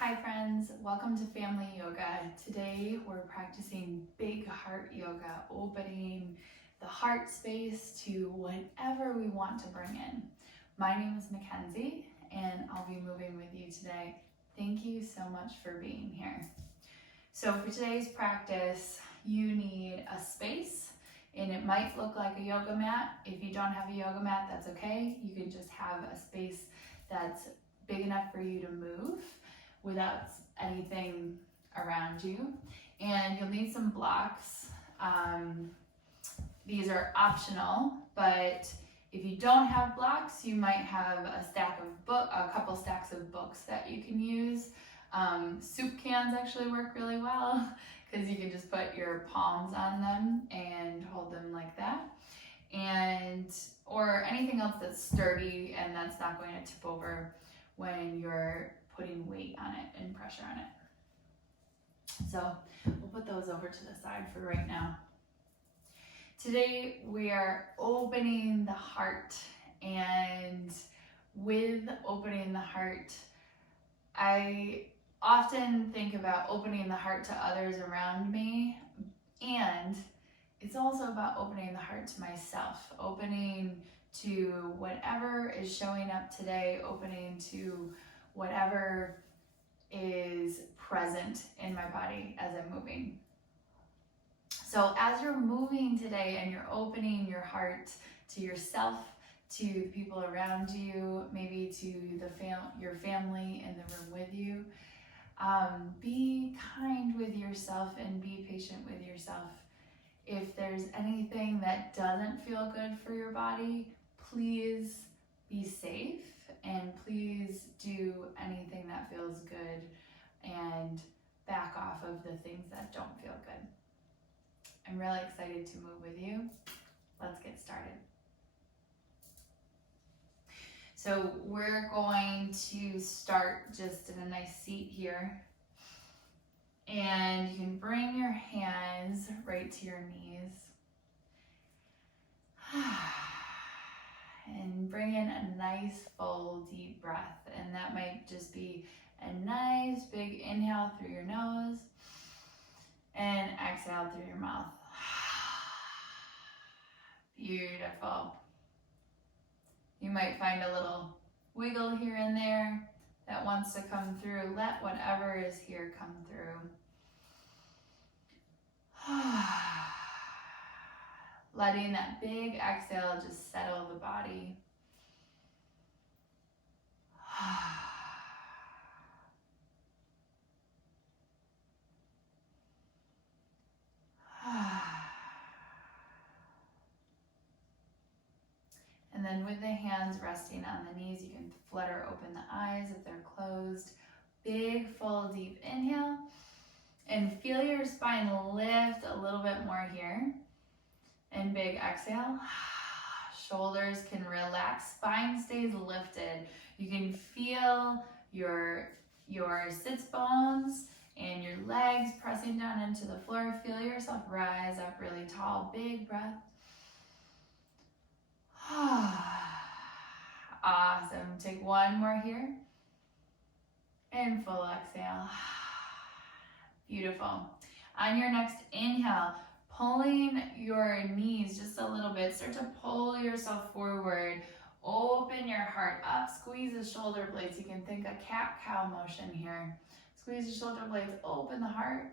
Hi friends, welcome to Family Yoga. Today we're practicing big heart yoga, opening the heart space to whatever we want to bring in. My name is Mackenzie and I'll be moving with you today. Thank you so much for being here. So for today's practice, you need a space and it might look like a yoga mat. If you don't have a yoga mat, that's okay. You can just have a space that's big enough for you to move without anything around you. And you'll need some blocks. These are optional, but if you don't have blocks, you might have a couple stacks of books that you can use. Soup cans actually work really well because you can just put your palms on them and hold them like that. Or anything else that's sturdy and that's not going to tip over when you're putting weight on it and pressure on it. So we'll put those over to the side for right now. Today we are opening the heart, and with opening the heart, I often think about opening the heart to others around me, and it's also about opening the heart to myself, opening to whatever is showing up today, opening to whatever is present in my body as I'm moving. So as you're moving today and you're opening your heart to yourself, to the people around you, maybe to your family in the room with you, be kind with yourself and be patient with yourself. If there's anything that doesn't feel good for your body, please be safe and please do anything that feels good and back off of the things that don't feel good. I'm really excited to move with you. Let's get started. So we're going to start just in a nice seat here. And you can bring your hands right to your knees. And bring in a nice full deep breath. And that might just be a nice big inhale through your nose and exhale through your mouth. Beautiful. You might find a little wiggle here and there that wants to come through. Let whatever is here come through. Letting that big exhale just settle the body. And then with the hands resting on the knees, you can flutter open the eyes if they're closed. Big, full, deep inhale. And feel your spine lift a little bit more here. And big exhale. Shoulders can relax, spine stays lifted. You can feel your sits bones and your legs pressing down into the floor. Feel yourself rise up really tall. Big breath. Awesome. Take one more here. And full exhale. Beautiful. On your next inhale, pulling your knees just a little bit. Start to pull yourself forward. Open your heart up. Squeeze the shoulder blades. You can think a cat-cow motion here. Squeeze the shoulder blades. Open the heart.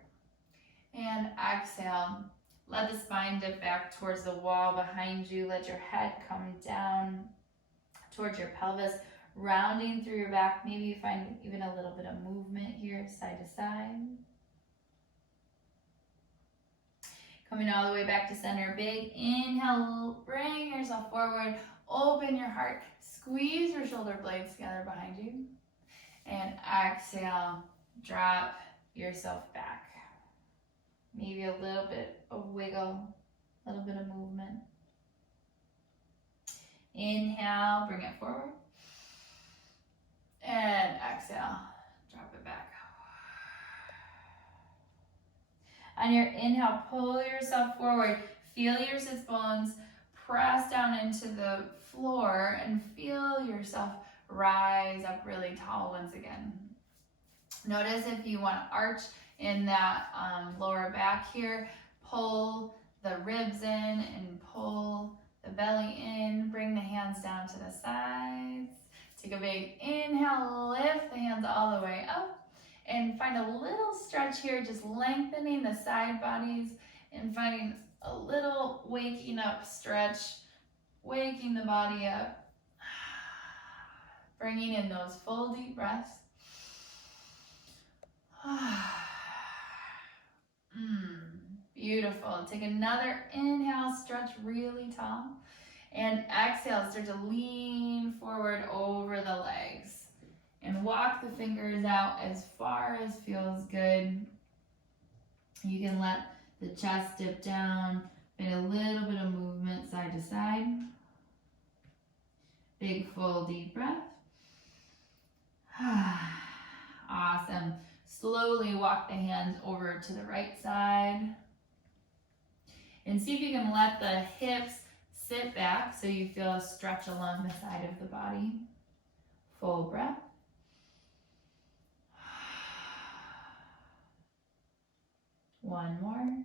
And exhale. Let the spine dip back towards the wall behind you. Let your head come down towards your pelvis, rounding through your back. Maybe you find even a little bit of movement here, side to side. Coming all the way back to center. Big inhale. Bring yourself forward. Open your heart. Squeeze your shoulder blades together behind you. And exhale. Drop yourself back. Maybe a little bit of wiggle, a little bit of movement. Inhale, bring it forward. And exhale, drop it back. On your inhale, pull yourself forward. Feel your sits bones press down into the floor and feel yourself rise up really tall once again. Notice if you want to arch in that lower back here, pull the ribs in and pull the belly in. Bring the hands down to the sides. Take a big inhale, lift the hands all the way up. And find a little stretch here, just lengthening the side bodies and finding a little waking up stretch, waking the body up. Bringing in those full deep breaths. Beautiful. Take another inhale, stretch really tall. And exhale, start to lean forward over the legs. And walk the fingers out as far as feels good. You can let the chest dip down, and a little bit of movement side to side. Big full deep breath. Awesome. Slowly walk the hands over to the right side. And see if you can let the hips sit back so you feel a stretch along the side of the body. Full breath. One more.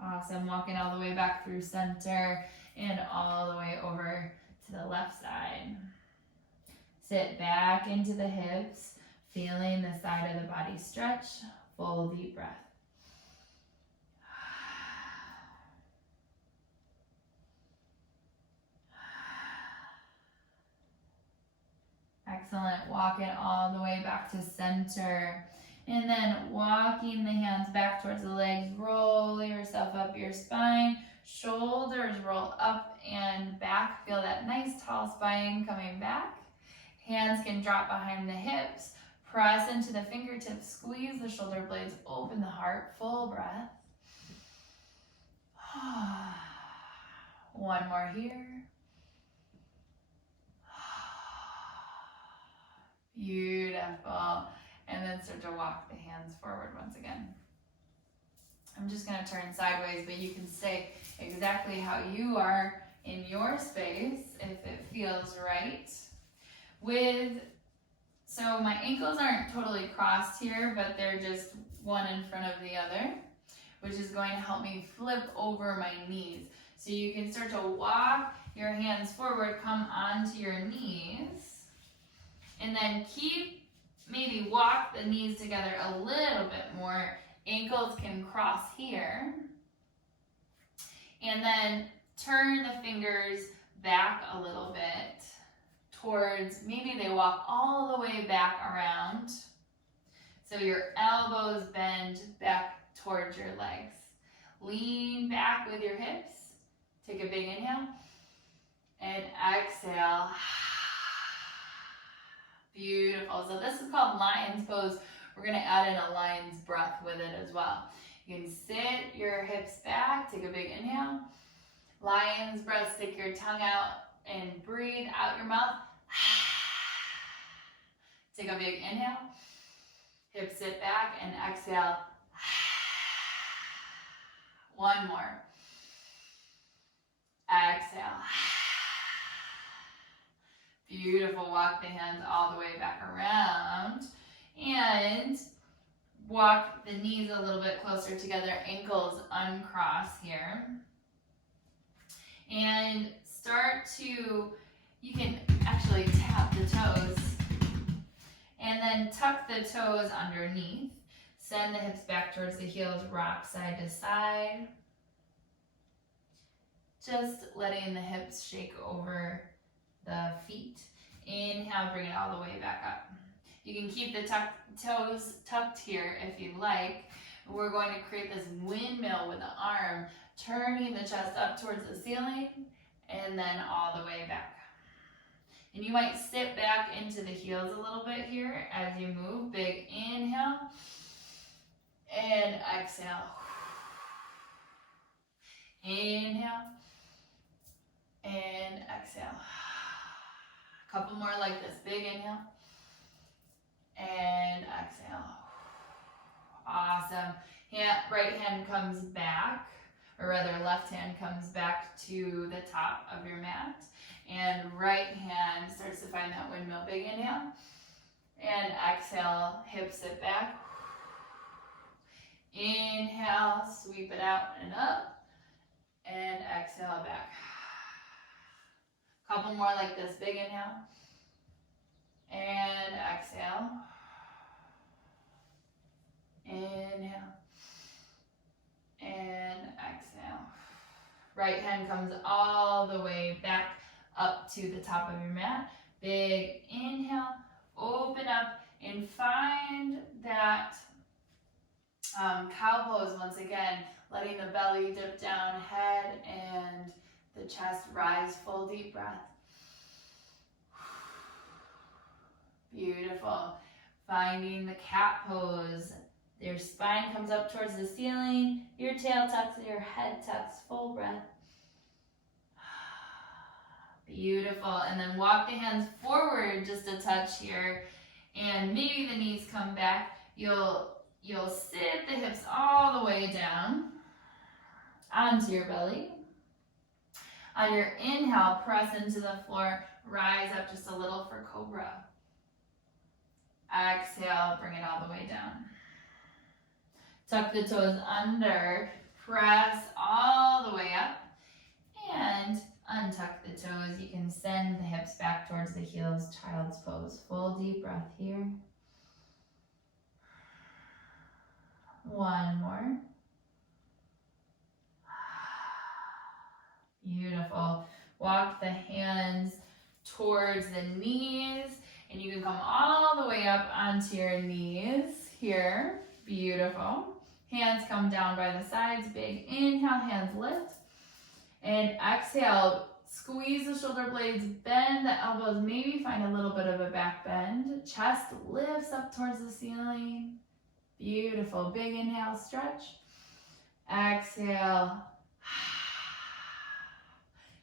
Awesome. Walking all the way back through center and all the way over to the left side. Sit back into the hips, feeling the side of the body stretch. Full deep breath. Excellent. Walk it all the way back to center. And then walking the hands back towards the legs. Roll yourself up your spine. Shoulders roll up and back. Feel that nice tall spine coming back. Hands can drop behind the hips. Press into the fingertips. Squeeze the shoulder blades. Open the heart. Full breath. One more here. Beautiful. And then start to walk the hands forward once again. I'm just going to turn sideways, but you can stay exactly how you are in your space if it feels right. So my ankles aren't totally crossed here, but they're just one in front of the other, which is going to help me flip over my knees. So you can start to walk your hands forward, come onto your knees, and then maybe walk the knees together a little bit more. Ankles can cross here. And then turn the fingers back a little bit towards, maybe they walk all the way back around. So your elbows bend back towards your legs. Lean back with your hips. Take a big inhale. And exhale. Beautiful. So this is called lion's pose. We're going to add in a lion's breath with it as well. You can sit your hips back. Take a big inhale. Lion's breath. Stick your tongue out and breathe out your mouth. Take a big inhale. Hips sit back and exhale. One more. Exhale. Beautiful. Walk the hands all the way back around and walk the knees a little bit closer together. Ankles uncross here. And you can actually tap the toes and then tuck the toes underneath. Send the hips back towards the heels, rock side to side. Just letting the hips shake over the feet. Inhale, bring it all the way back up. You can keep the toes tucked here if you like. We're going to create this windmill with the arm, turning the chest up towards the ceiling and then all the way back. And you might sit back into the heels a little bit here as you move. Big inhale and exhale. Inhale and exhale. A couple more like this. Big inhale and exhale. Awesome. Right hand comes back. or rather left hand comes back to the top of your mat, and right hand starts to find that windmill. Big inhale, and exhale, hips it back. Inhale, sweep it out and up, and exhale back. Couple more like this. Big inhale, and exhale. Inhale, and exhale. Right hand comes all the way back up to the top of your mat. Big inhale, open up, and find that cow pose once again, letting the belly dip down, head and the chest rise. Full deep breath. Beautiful. Finding the cat pose. Your spine comes up towards the ceiling, your tail tucks, your head tucks. Full breath. Beautiful. And then walk the hands forward just a touch here, and maybe the knees come back. You'll sit the hips all the way down onto your belly. On your inhale, press into the floor, rise up just a little for cobra. Exhale, bring it all the way down. Tuck the toes under, press all the way up, and untuck the toes. You can send the hips back towards the heels, child's pose. Full deep breath here. One more. Beautiful. Walk the hands towards the knees, and you can come all the way up onto your knees here. Beautiful. Hands come down by the sides. Big inhale, hands lift. And exhale, squeeze the shoulder blades, bend the elbows, maybe find a little bit of a back bend. Chest lifts up towards the ceiling. Beautiful. Big inhale, stretch. Exhale.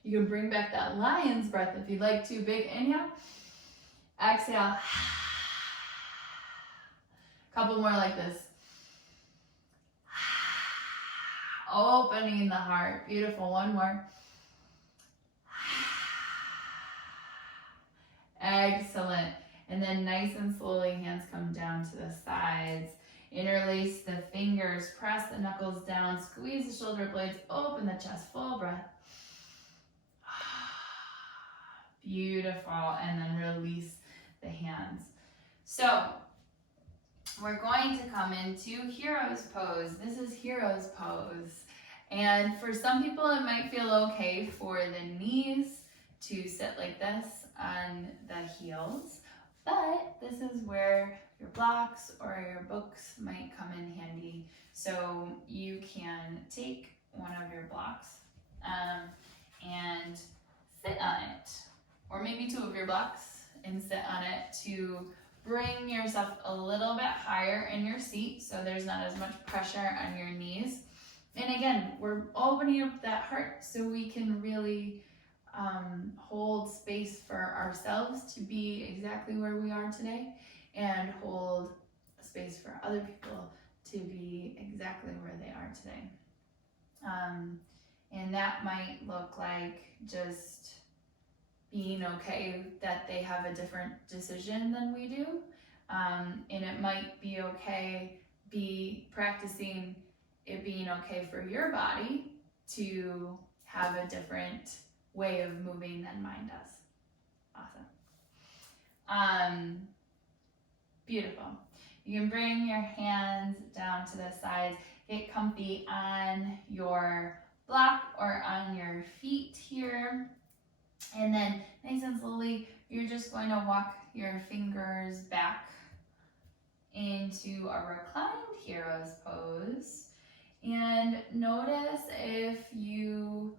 You can bring back that lion's breath if you'd like to. Big inhale. Exhale. Couple more like this. Opening the heart. Beautiful. One more. Excellent. And then nice and slowly, hands come down to the sides. Interlace the fingers. Press the knuckles down. Squeeze the shoulder blades. Open the chest. Full breath. Beautiful. And then release the hands. So we're going to come into hero's pose. This is hero's pose. And for some people, it might feel okay for the knees to sit like this on the heels, but this is where your blocks or your books might come in handy. So you can take one of your blocks and sit on it, or maybe two of your blocks and sit on it to bring yourself a little bit higher in your seat so there's not as much pressure on your knees. And again, we're opening up that heart so we can really hold space for ourselves to be exactly where we are today, and hold space for other people to be exactly where they are today. And that might look like just being okay that they have a different decision than we do. And it might be okay practicing it being okay for your body to have a different way of moving than mine does. Awesome. Beautiful. You can bring your hands down to the sides. Get comfy on your block or on your feet here. And then nice and slowly, you're just going to walk your fingers back into a reclined hero's pose. And notice if you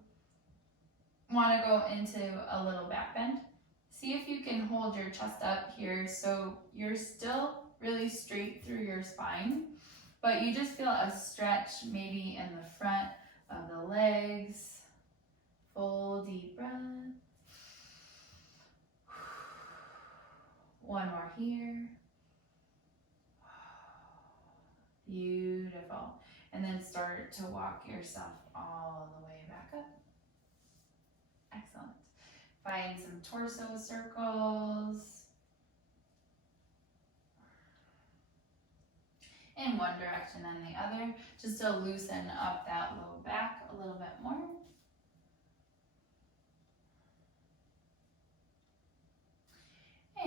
want to go into a little back bend. See if you can hold your chest up here so you're still really straight through your spine, but you just feel a stretch maybe in the front of the legs. Full deep breath. One more here. Beautiful. and then start to walk yourself all the way back up. Excellent. Find some torso circles in one direction and the other, just to loosen up that low back a little bit more.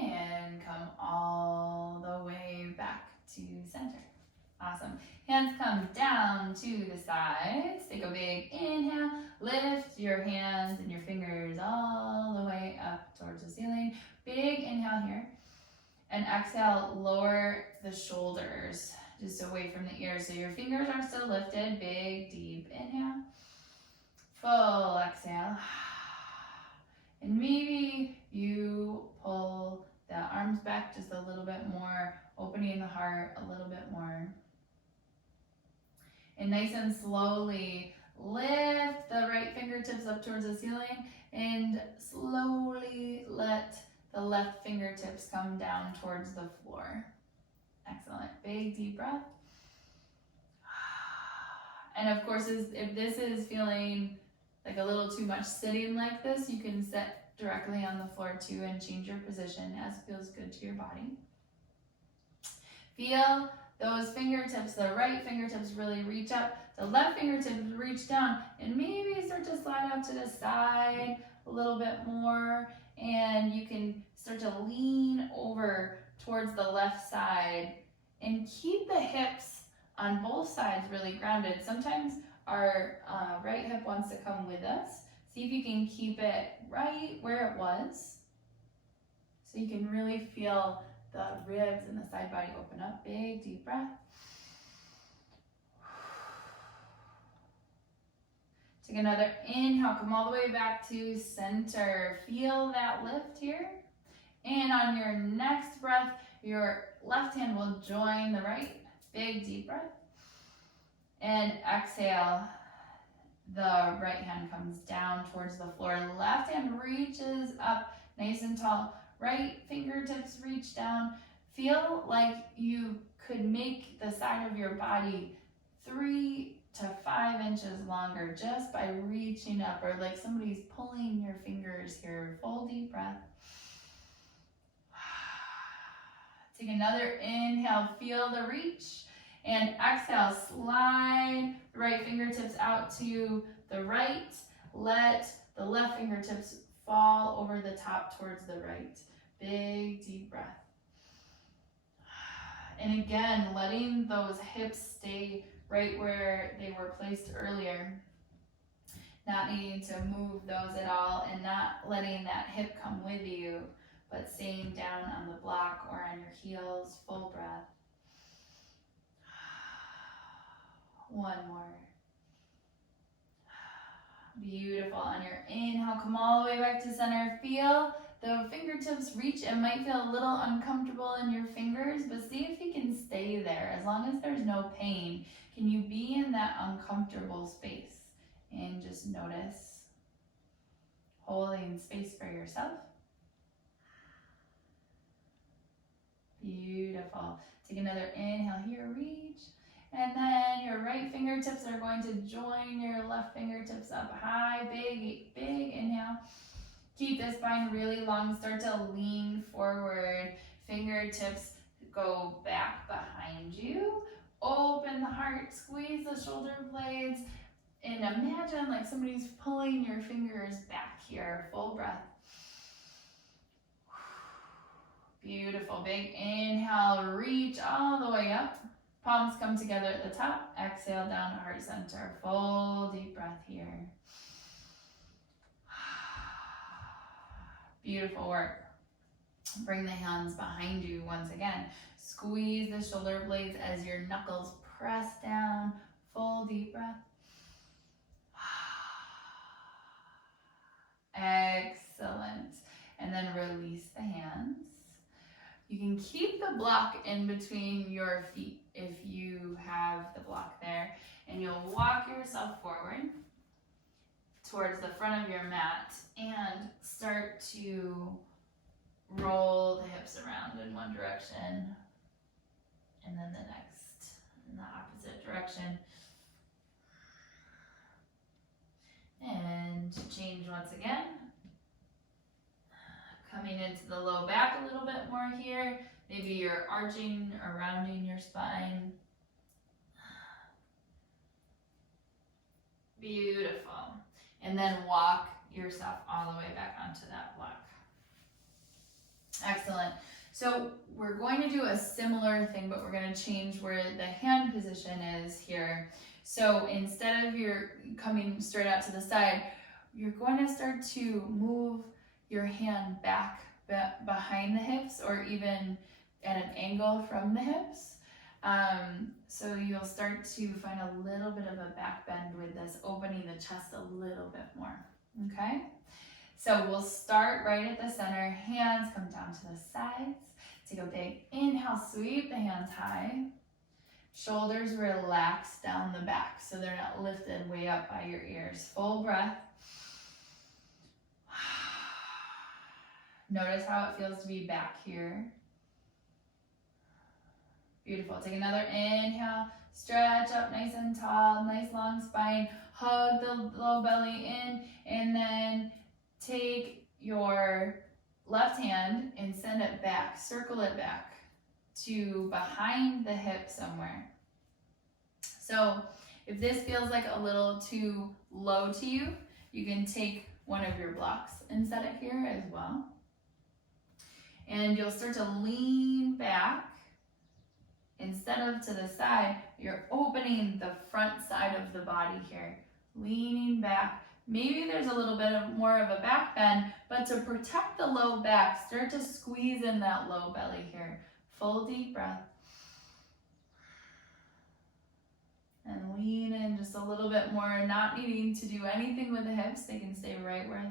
And come all the way back to center. Awesome. Hands come down to the sides. Take a big inhale. Lift your hands and your fingers all the way up towards the ceiling. Big inhale here. And exhale, lower the shoulders just away from the ears. So your fingers are still lifted. Big, deep inhale. Full exhale. And maybe you pull the arms back just a little bit more, opening the heart a little bit more. And nice and slowly lift the right fingertips up towards the ceiling and slowly let the left fingertips come down towards the floor. Excellent. Big deep breath. And of course, if this is feeling like a little too much sitting like this, you can sit directly on the floor too and change your position as feels good to your body. Feel those fingertips, the right fingertips really reach up, the left fingertips reach down, and maybe start to slide out to the side a little bit more, and you can start to lean over towards the left side and keep the hips on both sides really grounded. Sometimes our right hip wants to come with us. See if you can keep it right where it was. So you can really feel the ribs and the side body open up. Big, deep breath. Take another inhale, come all the way back to center. Feel that lift here. And on your next breath, your left hand will join the right. Big, deep breath. And exhale, the right hand comes down towards the floor. Left hand reaches up nice and tall. Right fingertips reach down. Feel like you could make the side of your body 3 to 5 inches longer just by reaching up, or like somebody's pulling your fingers here. Full deep breath. Take another inhale, feel the reach. And exhale, slide the right fingertips out to the right. Let the left fingertips fall over the top towards the right. Big, deep breath. And again, letting those hips stay right where they were placed earlier. Not needing to move those at all and not letting that hip come with you, but staying down on the block or on your heels. Full breath. One more. Beautiful. On your inhale, come all the way back to center. Feel the fingertips reach. It might feel a little uncomfortable in your fingers, but see if you can stay there. As long as there's no pain, can you be in that uncomfortable space? And just notice holding space for yourself. Beautiful. Take another inhale here, reach. And then your right fingertips are going to join your left fingertips up high. Big, big inhale. Keep the spine really long. Start to lean forward. Fingertips go back behind you. Open the heart. Squeeze the shoulder blades. And imagine like somebody's pulling your fingers back here. Full breath. Beautiful. Big inhale. Reach all the way up. Palms come together at the top. Exhale down to heart center. Full deep breath here. Beautiful work. Bring the hands behind you once again. Squeeze the shoulder blades as your knuckles press down. Full deep breath. Excellent. And then release the hands. You can keep the block in between your feet if you have the block there. And you'll walk yourself forward towards the front of your mat and start to roll the hips around in one direction and then the next in the opposite direction. And change once again. Coming into the low back a little bit more here. Maybe you're arching or rounding your spine. Beautiful. And then walk yourself all the way back onto that block. Excellent. So we're going to do a similar thing, but we're going to change where the hand position is here. So instead of your coming straight out to the side, you're going to start to move your hand back behind the hips, or even at an angle from the hips. So you'll start to find a little bit of a back bend with this, opening the chest a little bit more, okay? So we'll start right at the center, hands come down to the sides. Take a big inhale, sweep the hands high. Shoulders relax down the back so they're not lifted way up by your ears. Full breath. Notice how it feels to be back here. Beautiful. Take another inhale. Stretch up nice and tall. Nice long spine. Hug the low belly in. And then take your left hand and send it back. Circle it back to behind the hip somewhere. So if this feels like a little too low to you, you can take one of your blocks and set it here as well. And you'll start to lean back. Instead of to the side, you're opening the front side of the body here. Leaning back. Maybe there's a little bit more of a back bend, but to protect the low back, start to squeeze in that low belly here. Full deep breath. And lean in just a little bit more, not needing to do anything with the hips. They can stay right where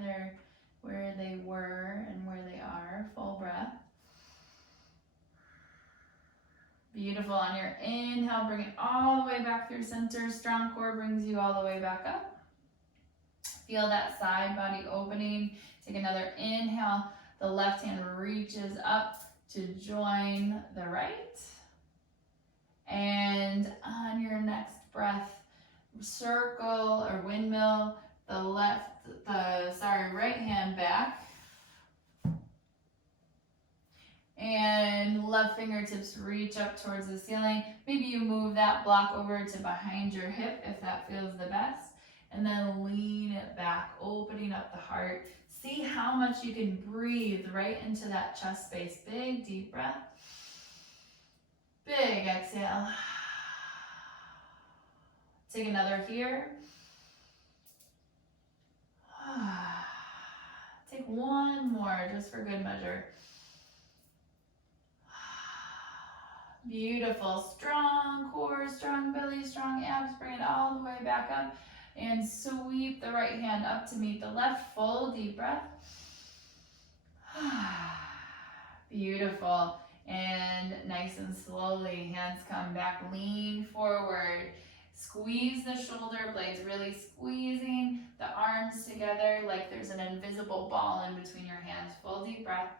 they were and where they are. Full breath. Beautiful. On your inhale, bring it all the way back through center. Strong core brings you all the way back up. Feel that side body opening. Take another inhale. The left hand reaches up to join the right. And on your next breath, circle or windmill the right hand back. And left fingertips reach up towards the ceiling. Maybe you move that block over to behind your hip if that feels the best. And then lean it back, opening up the heart. See how much you can breathe right into that chest space. Big, deep breath. Big exhale. Take another here. Take one more just for good measure. Beautiful. Strong core, strong belly, strong abs. Bring it all the way back up. And sweep the right hand up to meet the left. Full deep breath. Beautiful. And nice and slowly, hands come back, lean forward. Squeeze the shoulder blades, really squeezing the arms together like there's an invisible ball in between your hands. Full deep breath.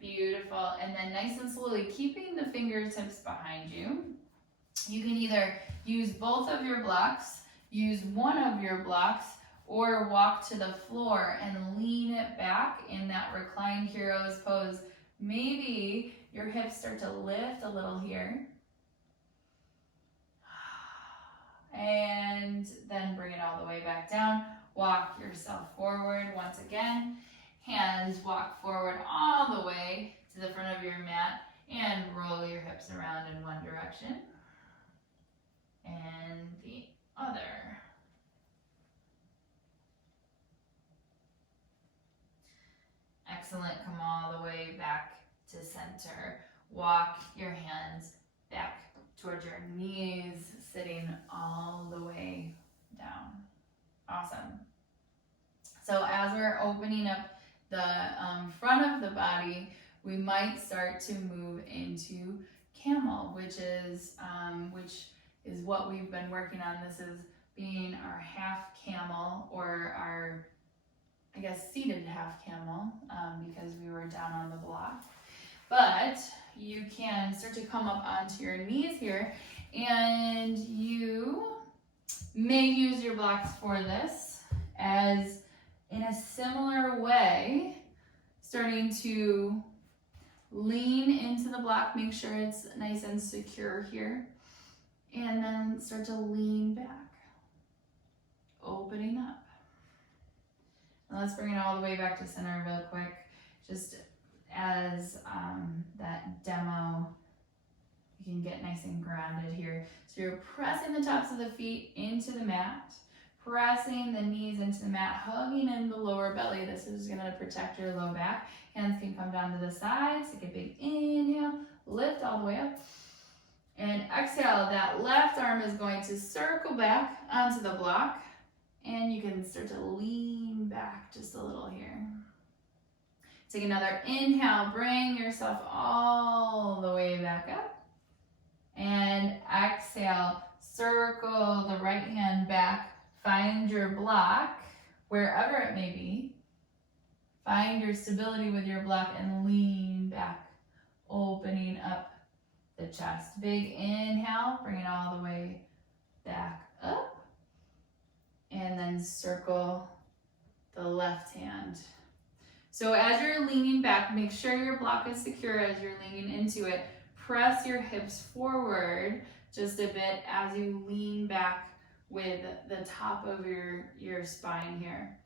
Beautiful. And then nice and slowly, keeping the fingertips behind you. You can either use both of your blocks, use one of your blocks, or walk to the floor and lean it back in that reclined hero's pose. Maybe your hips start to lift a little here. And then bring it all the way back down. Walk yourself forward once again. Hands walk forward all the way to the front of your mat and roll your hips around in one direction and the other. Excellent. Come all the way back to center. Walk your hands back towards your knees, sitting all the way down. Awesome. So as we're opening up the front of the body, we might start to move into camel, which is what we've been working on. This is being our half camel, or our, I guess, seated half camel, because we were down on the block. But you can start to come up onto your knees here, and you may use your blocks for this, as in a similar way, starting to lean into the block, make sure it's nice and secure here, and then start to lean back, opening up. And let's bring it all the way back to center real quick, just as that demo. You can get nice and grounded here. So you're pressing the tops of the feet into the mat, pressing the knees into the mat, hugging in the lower belly. This is gonna protect your low back. Hands can come down to the sides. Take a big inhale, lift all the way up. And exhale, that left arm is going to circle back onto the block. And you can start to lean back just a little here. Take another inhale, bring yourself all the way back up. And exhale, circle the right hand back, find your block, wherever it may be. Find your stability with your block and lean back, opening up the chest. Big inhale, bring it all the way back up. And then circle the left hand. So as you're leaning back, make sure your block is secure as you're leaning into it. Press your hips forward just a bit as you lean back with the top of your spine here.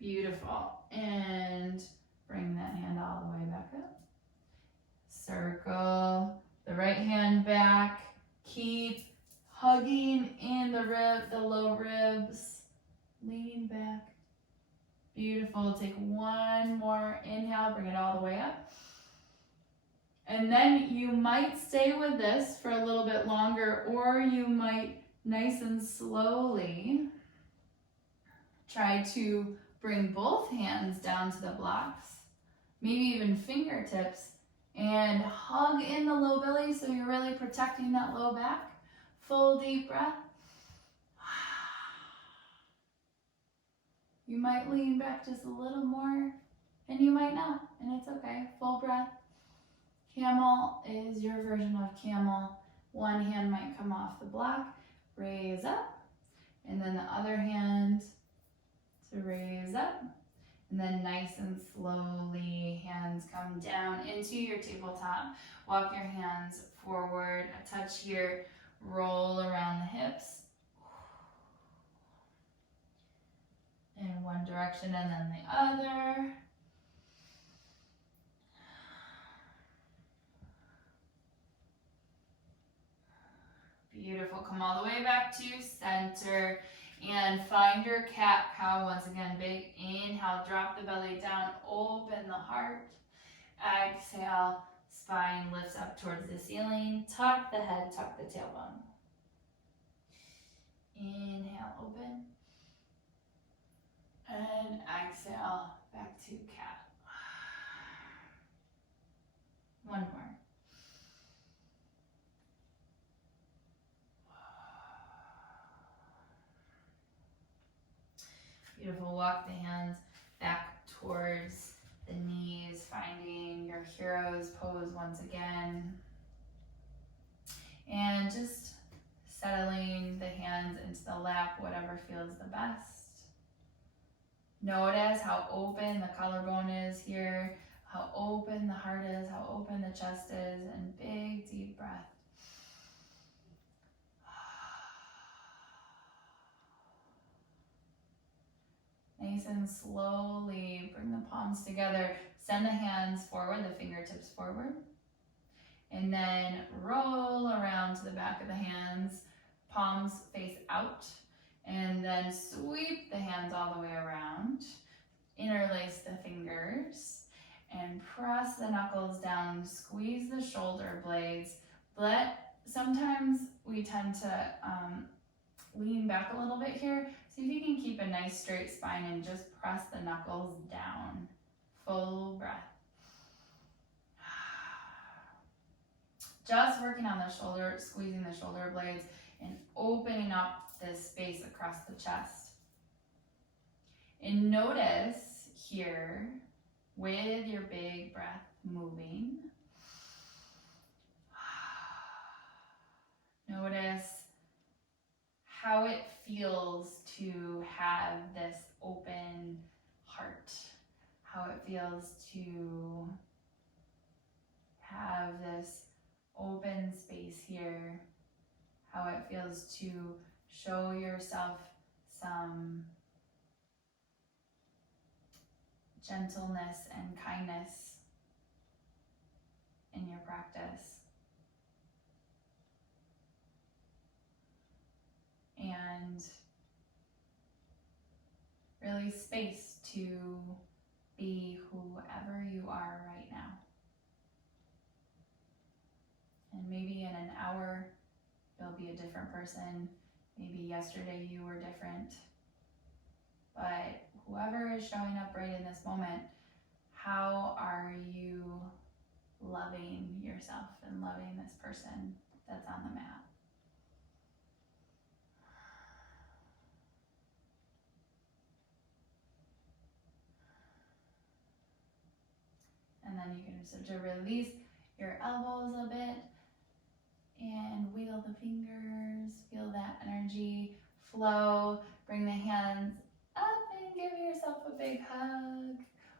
Beautiful. And bring that hand all the way back up. Circle the right hand back. Keep hugging in the low ribs. Lean back. Beautiful. Take one more inhale. Bring it all the way up. And then you might stay with this for a little bit longer, or you might nice and slowly try to bring both hands down to the blocks, maybe even fingertips, and hug in the low belly so you're really protecting that low back. Full deep breath. You might lean back just a little more, and you might not, and it's okay. Full breath. Camel is your version of camel. One hand might come off the block, raise up, and then the other hand to raise up, and then nice and slowly hands come down into your tabletop. Walk your hands forward, a touch here, roll around the hips in one direction and then the other. Beautiful. Come all the way back to center and find your cat-cow. Once again, big inhale, drop the belly down, open the heart. Exhale, spine lifts up towards the ceiling. Tuck the head, tuck the tailbone. Inhale, open. And exhale, back to cat. One more. Beautiful. Walk the hands back towards the knees, finding your hero's pose once again. And just settling the hands into the lap, whatever feels the best. Notice how open the collarbone is here, how open the heart is, how open the chest is, and big deep breath. Nice and slowly bring the palms together. Send the hands forward, the fingertips forward. And then roll around to the back of the hands, palms face out. And then sweep the hands all the way around. Interlace the fingers and press the knuckles down. Squeeze the shoulder blades. Sometimes we tend to lean back a little bit here. See if you can keep a nice straight spine and just press the knuckles down. Full breath. Just working on the shoulder, squeezing the shoulder blades and opening up this space across the chest. And notice here, with your big breath moving, notice how it feels to have this open heart, how it feels to have this open space here, how it feels to show yourself some gentleness and kindness in your practice. And really space to be whoever you are right now. And maybe in an hour, you'll be a different person. Maybe yesterday you were different. But whoever is showing up right in this moment, how are you loving yourself and loving this person that's on the mat? And then you can start to release your elbows a bit and wiggle the fingers, feel that energy flow. Bring the hands up and give yourself a big hug.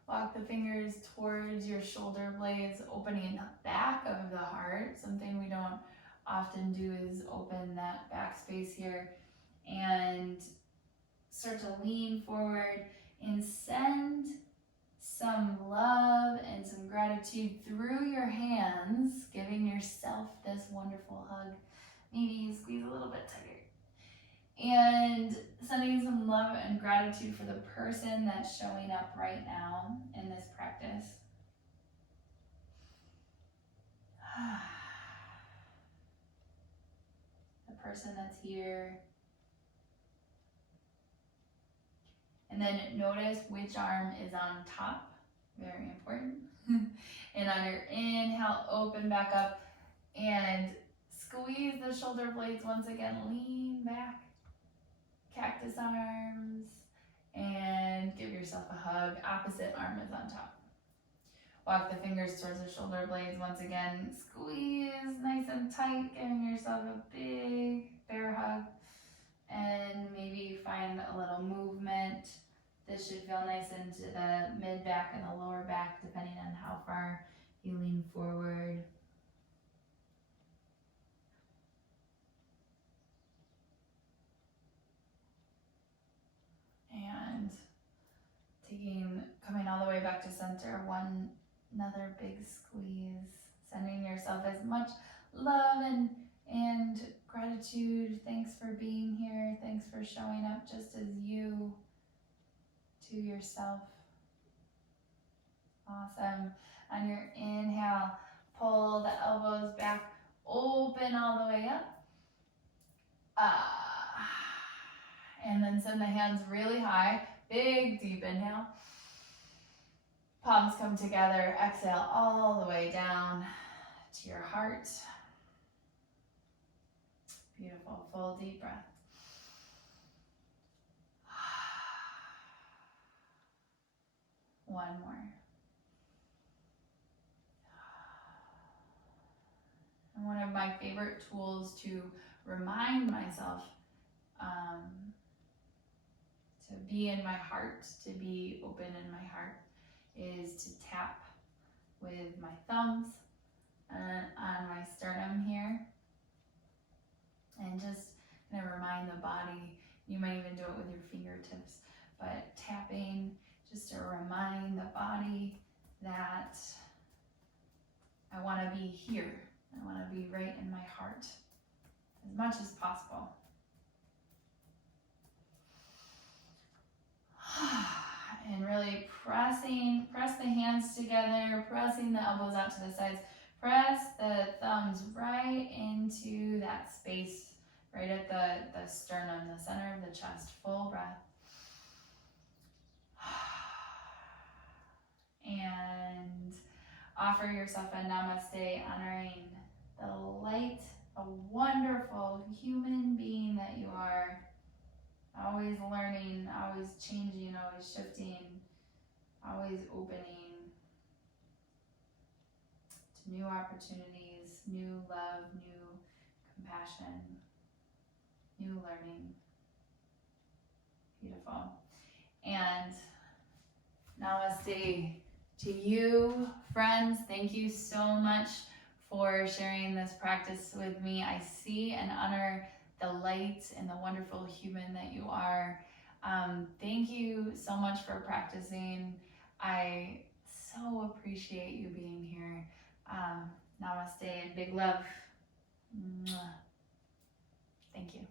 Walk the fingers towards your shoulder blades, opening the back of the heart. Something we don't often do is open that back space here. And start to lean forward and send some love and some gratitude through your hands, giving yourself this wonderful hug. Maybe squeeze a little bit tighter. And sending some love and gratitude for the person that's showing up right now in this practice. The person that's here. And then notice which arm is on top. Very important. And on your inhale, open back up and squeeze the shoulder blades once again. Lean back. Cactus arms. And give yourself a hug. Opposite arm is on top. Walk the fingers towards the shoulder blades once again. Squeeze nice and tight, giving yourself a big bear hug. And maybe find a little movement. This should feel nice into the mid back and the lower back, depending on how far you lean forward. And coming all the way back to center, another big squeeze, sending yourself as much love and gratitude. Thanks for being here. Thanks for showing up just as you to yourself. Awesome. On your inhale, pull the elbows back, open all the way up. And then send the hands really high. Big, deep inhale. Palms come together. Exhale all the way down to your heart. Beautiful. Full deep breath. One more. And one of my favorite tools to remind myself to be in my heart, to be open in my heart, is to tap with my thumbs on my sternum here. And just kind of remind the body, you might even do it with your fingertips, but tapping just to remind the body that I want to be here. I want to be right in my heart as much as possible. And really press the hands together, pressing the elbows out to the sides. Press the thumbs right into that space, right at the sternum, the center of the chest. Full breath. And offer yourself a namaste, honoring the light, a wonderful human being that you are. Always learning, always changing, always shifting, always opening to new opportunities, new love, new compassion, new learning. Beautiful. And namaste to you, friends. Thank you so much for sharing this practice with me. I see and honor the light and the wonderful human that you are. Thank you so much for practicing. I so appreciate you being here. Namaste and big love. Mwah. Thank you.